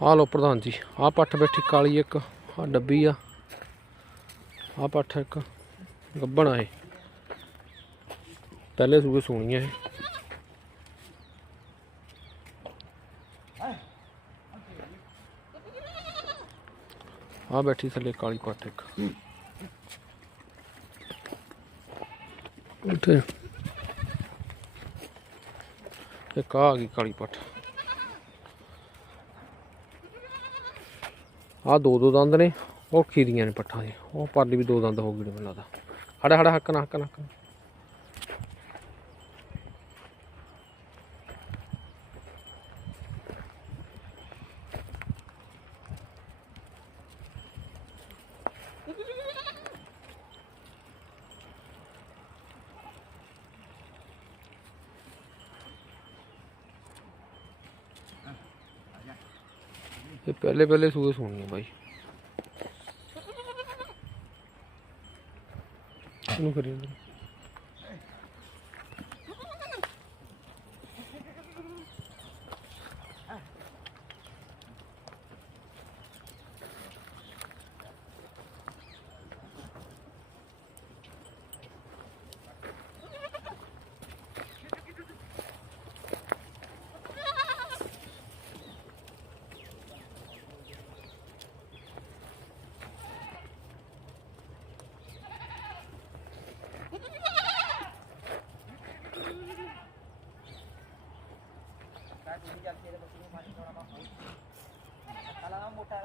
ਆ ਲਓ ਪ੍ਰਧਾਨ ਜੀ, ਆ ਪੱਠ ਬੈਠੀ ਕਾਲੀ ਇੱਕ, ਆ ਡੱਬੀ ਆ, ਆ ਪੱਠ ਇੱਕ ਗੱਭਣ ਆ। ਇਹ ਪਹਿਲੇ ਸੂਏ ਸੂਣੀ ਆ। ਇਹ ਆ ਬੈਠੀ ਥੱਲੇ ਕਾਲੀ ਪੱਠ ਇੱਕ। ਉੱਥੇ ਇੱਕ ਆ ਗਈ ਕਾਲੀ ਪੱਠ। ਆ ਦੋ ਦੰਦ ਨੇ, ਉਹ ਖੀਰੀਆਂ ਨੇ ਪੱਠਾਂ ਦੀ। ਉਹ ਪਰਲੀ ਵੀ 2 ਦੰਦ ਹੋ ਗਈ ਮੈਨੂੰ ਲੱਗਦਾ। ਹੜਾ ਹੱਕ ਨਾ ਇਹ ਪਹਿਲੇ ਸੂਏ ਸੁਣਨੀ ਬਾਈ। ਇਹਨੂੰ ਕਰੀ मोटा